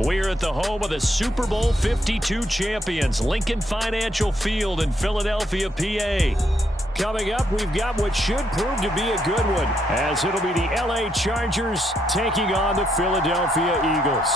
We're at the home of the Super Bowl 52 champions, Lincoln Financial Field in Philadelphia, PA. Coming up, we've got what should prove to be a good one, as it'll be the LA Chargers taking on the Philadelphia Eagles.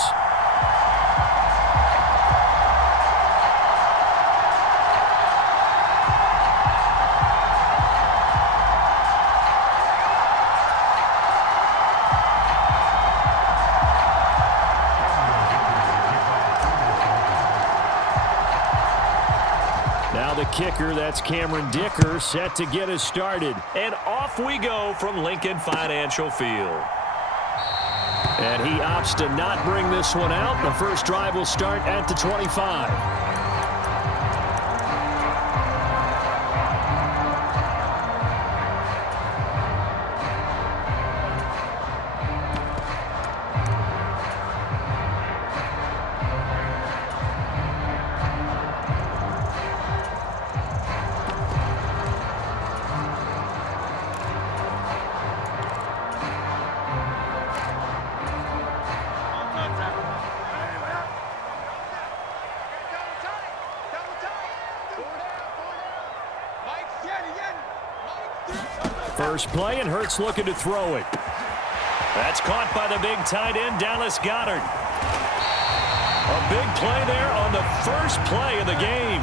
Now the kicker, that's Cameron Dicker, set to get us started. And off we go from Lincoln Financial Field. And he opts to not bring this one out. The first drive will start at the 25. First play, and Hurts looking to throw it. That's caught by the big tight end, Dallas Goedert. A big play there on the first play of the game.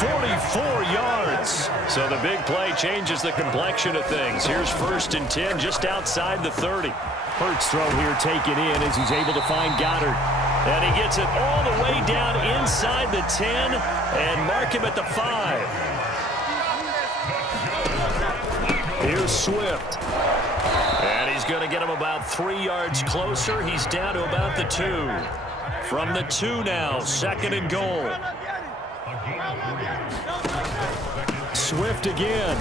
44 yards. So the big play changes the complexion of things. Here's 1st and 10 just outside the 30. Hurts throw here taken in as he's able to find Goedert. And he gets it all the way down inside the 10 and mark him at the 5. Here's Swift. And he's going to get him about 3 yards closer. He's down to about the 2. From the 2 now, 2nd and goal. Swift again.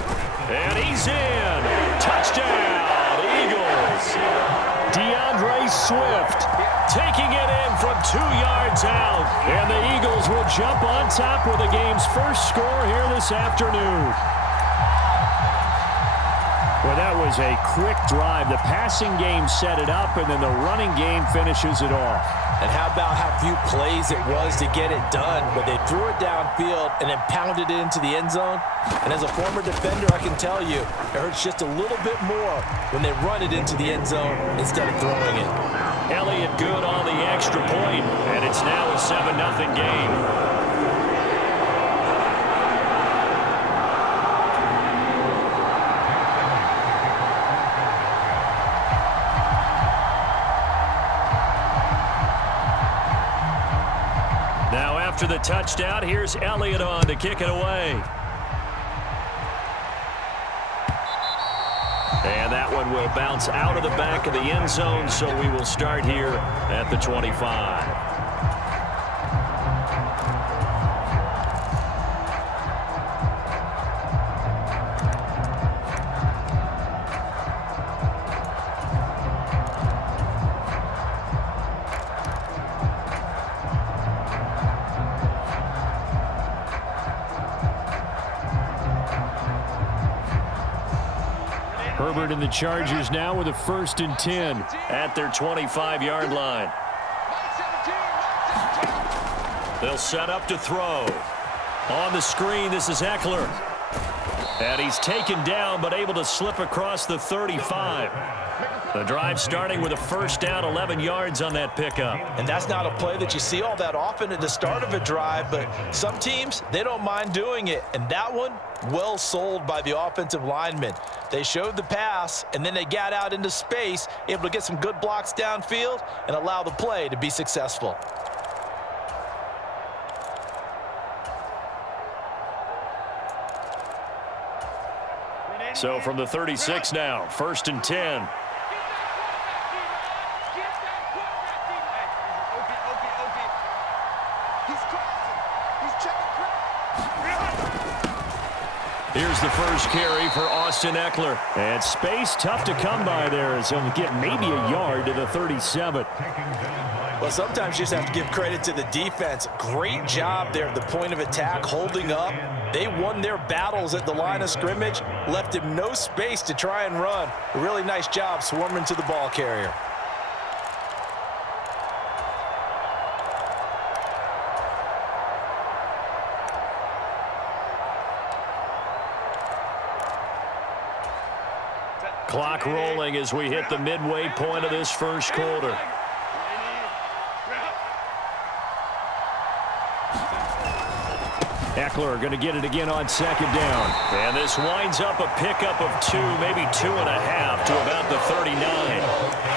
And he's in. Touchdown, Eagles. DeAndre Swift taking it in from 2 yards out. And the Eagles will jump on top with the game's first score here this afternoon. Well, that was a quick drive. The passing game set it up, and then the running game finishes it off. And how about how few plays it was to get it done, but they threw it downfield and then pounded it into the end zone. And as a former defender, I can tell you, it hurts just a little bit more when they run it into the end zone instead of throwing it. Elliott good on the extra point, and it's now a 7-0 game. After the touchdown, here's Elliott on to kick it away. And that one will bounce out of the back of the end zone, so we will start here at the 25. Herbert and the Chargers now with a 1st and 10 at their 25-yard line. They'll set up to throw. On the screen, this is Eckler. And he's taken down, but able to slip across the 35. The drive starting with a 1st down, 11 yards on that pickup. And that's not a play that you see all that often at the start of a drive, but some teams, they don't mind doing it. And that one, well sold by the offensive linemen. They showed the pass, and then they got out into space, able to get some good blocks downfield and allow the play to be successful. So from the 36 now, 1st and 10. Here's the first carry for Austin Eckler. And space tough to come by there as he'll get maybe a yard to the 37. Well, sometimes you just have to give credit to the defense. Great job there at the point of attack, holding up. They won their battles at the line of scrimmage, left him no space to try and run. A really nice job swarming to the ball carrier. Clock rolling as we hit the midway point of this first quarter. Eckler going to get it again on second down. And this winds up a pickup of 2, maybe 2.5 to about the 39.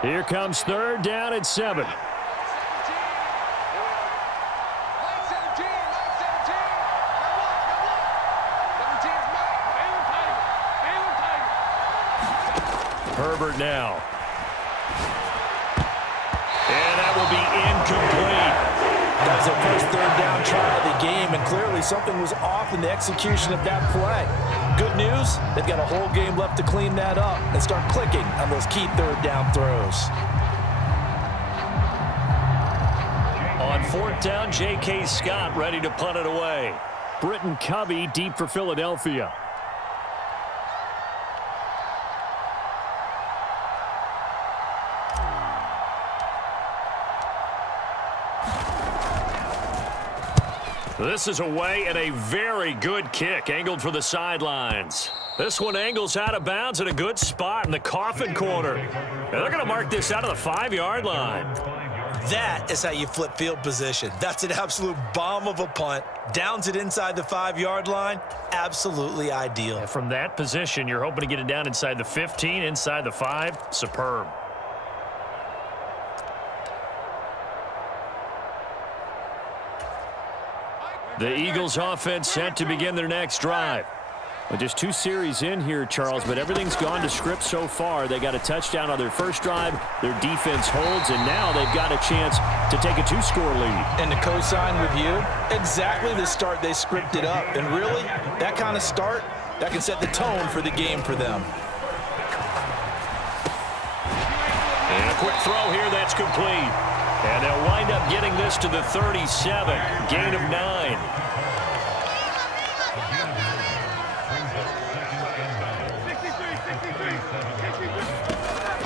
Here comes third down at 7. Herbert now. And that will be incomplete. That was their first third down try of the game, and clearly something was off in the execution of that play. Good news, they've got a whole game left to clean that up and start clicking on those key third down throws. On fourth down, J.K. Scott ready to punt it away. Britton Covey deep for Philadelphia. This is away and a very good kick angled for the sidelines. This one angles out of bounds at a good spot in the coffin corner. And they're going to mark this out of the 5-yard line. That is how you flip field position. That's an absolute bomb of a punt. Downs it inside the 5-yard line. Absolutely ideal. And from that position, you're hoping to get it down inside the 15, inside the 5. Superb. The Eagles offense set to begin their next drive. Well, just 2 series in here, Charles, but everything's gone to script so far. They got a touchdown on their first drive. Their defense holds, and now they've got a chance to take a 2-score lead. And to co-sign with you, exactly the start they scripted up. And really, that kind of start, that can set the tone for the game for them. And a quick throw here that's complete. And they'll wind up getting this to the 37, gain of 9.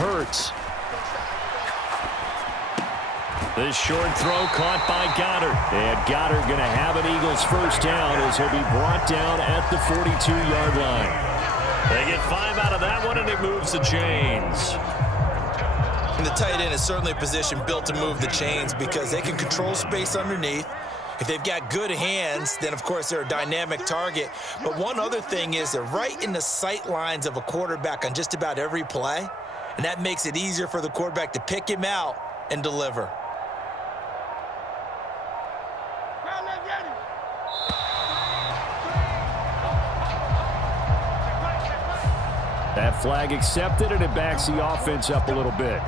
Hurts. This short throw caught by Goddard. And Goddard going to have an Eagles first down as he'll be brought down at the 42-yard line. They get 5 out of that one, and it moves the chains. And the tight end is certainly a position built to move the chains because they can control space underneath. If they've got good hands, then, of course, they're a dynamic target. But one other thing is they're right in the sight lines of a quarterback on just about every play, and that makes it easier for the quarterback to pick him out and deliver. That flag accepted, and it backs the offense up a little bit.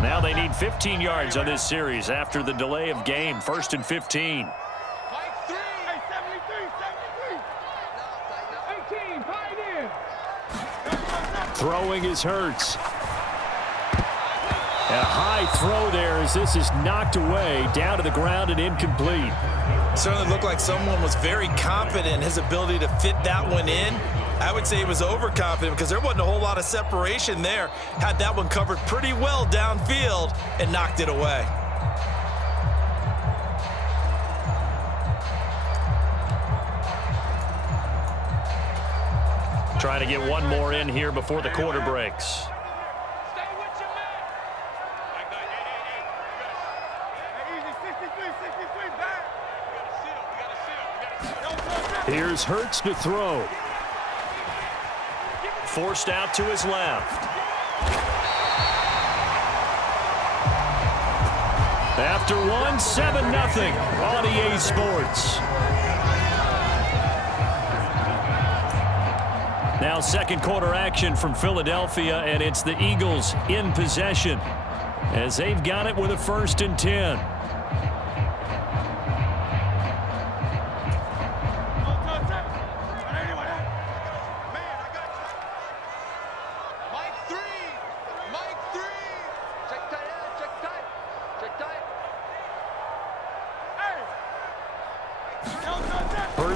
Now they need 15 yards on this series after the delay of game. 1st and 15. Throwing is Hurts. A high throw there as this is knocked away, down to the ground and incomplete. Certainly looked like someone was very confident in his ability to fit that one in. I would say he was overconfident because there wasn't a whole lot of separation there. Had that one covered pretty well downfield and knocked it away. Trying to get one more in here before the quarter breaks. Here's Hurts to throw. Forced out to his left. After one, 7-0 on EA Sports. Now second quarter action from Philadelphia, and it's the Eagles in possession as they've got it with a 1st and 10.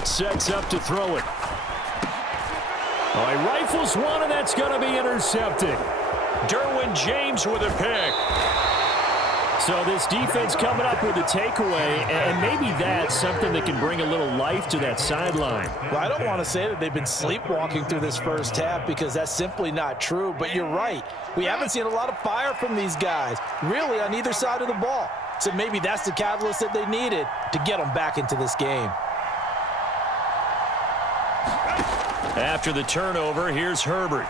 Sets up to throw it. Oh, he rifles one, and that's going to be intercepted. Derwin James with a pick. So this defense coming up with a takeaway, and maybe that's something that can bring a little life to that sideline. Well, I don't want to say that they've been sleepwalking through this first half because that's simply not true, but you're right. We haven't seen a lot of fire from these guys, really on either side of the ball. So maybe that's the catalyst that they needed to get them back into this game. After the turnover, here's Herbert.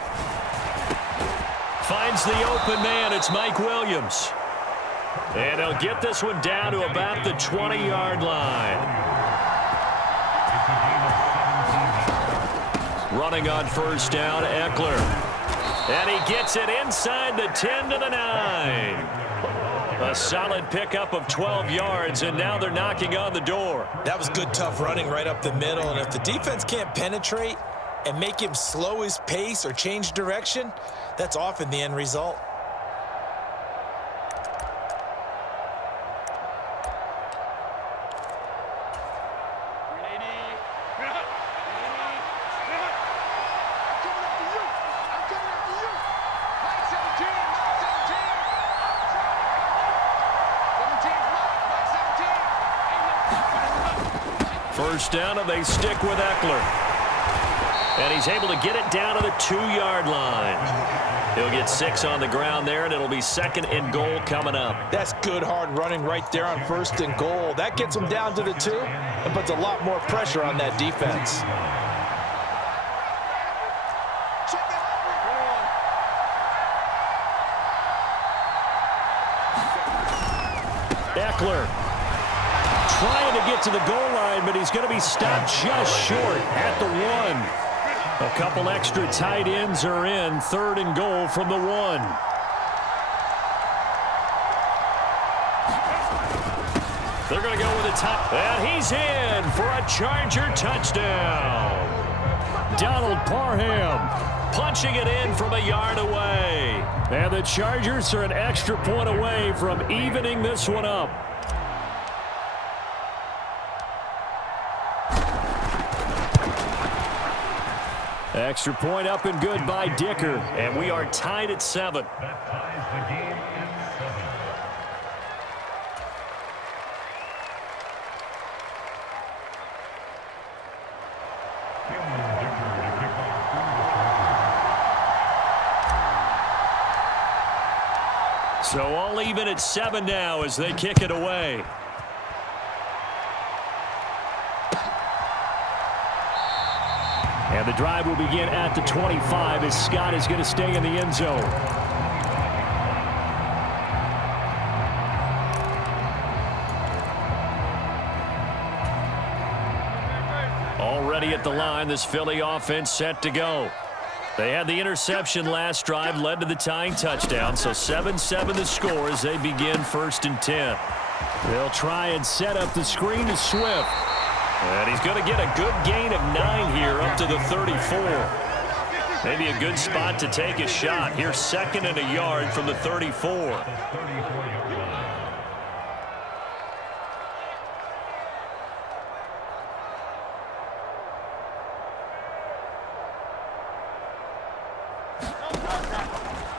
Finds the open man. It's Mike Williams. And he'll get this one down to about the 20-yard line. Running on first down, Eckler. And he gets it inside the 10 to the 9. A solid pickup of 12 yards, and now they're knocking on the door. That was good, tough running right up the middle, and if the defense can't penetrate and make him slow his pace or change direction, that's often the end result. First down, and they stick with Eckler. And he's able to get it down to the 2-yard line. He'll get 6 on the ground there, and it'll be 2nd and goal coming up. That's good, hard running right there on 1st and goal. That gets them down to the 2 and puts a lot more pressure on that defense. Eckler trying to get to the goal line, but he's going to be stopped just short at the 1. A couple extra tight ends are in. 3rd and goal from the 1. They're going to go with a top, and he's in for a Charger touchdown. Donald Parham punching it in from a yard away. And the Chargers are an extra point away from evening this one up. Extra point up and good by Dicker, and we are tied at 7. So all even at 7 now as they kick it away. And the drive will begin at the 25 as Scott is going to stay in the end zone. Already at the line, this Philly offense set to go. They had the interception last drive, led to the tying touchdown, so 7-7 the score as they begin 1st and 10. They'll try and set up the screen to Swift. And he's going to get a good gain of 9 here up to the 34. Maybe a good spot to take a shot. Here's 2nd and a yard from the 34.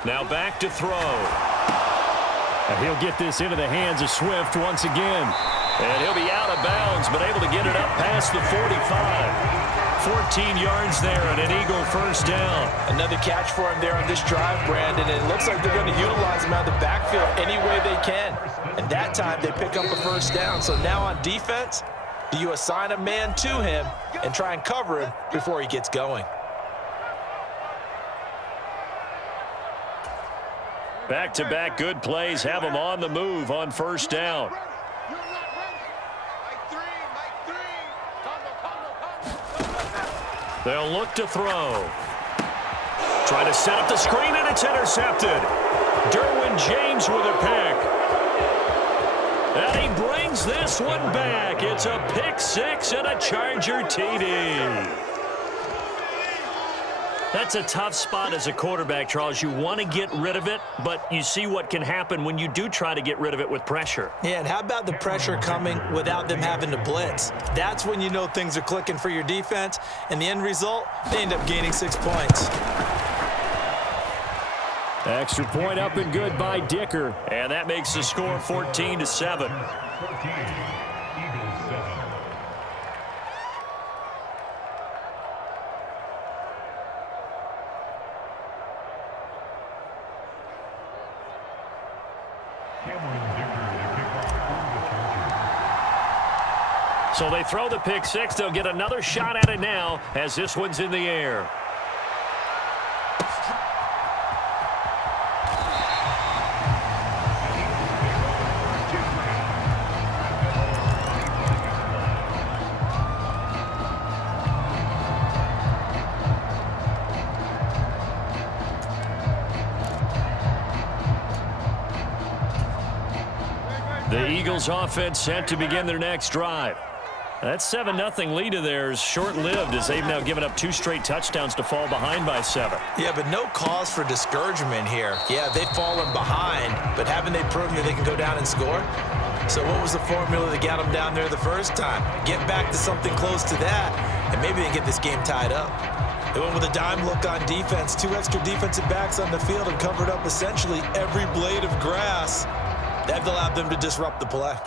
Now back to throw. And he'll get this into the hands of Swift once again. And he'll be out of bounds, but able to get it up past the 45. 14 yards there and an Eagle first down. Another catch for him there on this drive, Brandon. And it looks like they're going to utilize him out of the backfield any way they can. And that time they pick up a first down. So now on defense, do you assign a man to him and try and cover him before he gets going? Back-to-back good plays have him on the move on first down. They'll look to throw. Trying to set up the screen, and it's intercepted. Derwin James with a pick. And he brings this one back. It's a pick 6 and a Charger TD. That's a tough spot as a quarterback, Charles. You want to get rid of it, but you see what can happen when you do try to get rid of it with pressure. Yeah, and how about the pressure coming without them having to blitz? That's when you know things are clicking for your defense, and the end result, they end up gaining 6 points. Extra point up and good by Dicker, and that makes the score 14-7. So they throw the pick six. They'll get another shot at it now as this one's in the air. The Eagles offense set to begin their next drive. That 7-0 lead of theirs short-lived as they've now given up 2 straight touchdowns to fall behind by 7. Yeah, but no cause for discouragement here. Yeah, they've fallen behind, but haven't they proven that they can go down and score? So what was the formula that got them down there the first time? Get back to something close to that, and maybe they get this game tied up. They went with a dime look on defense, 2 extra defensive backs on the field and covered up essentially every blade of grass. That allowed them to disrupt the play.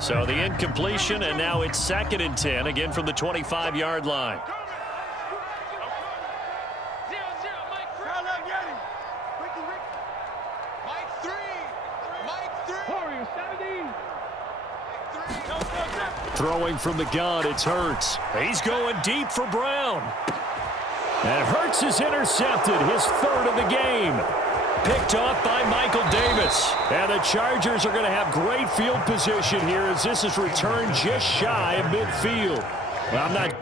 So the incompletion, and now it's 2nd and 10, again from the 25-yard line. Throwing from the gun, it's Hurts. He's going deep for Brown. And Hurts is intercepted, his 3rd of the game. Picked off by Michael Davis. And the Chargers are going to have great field position here as this is returned just shy of midfield. Well, I'm not...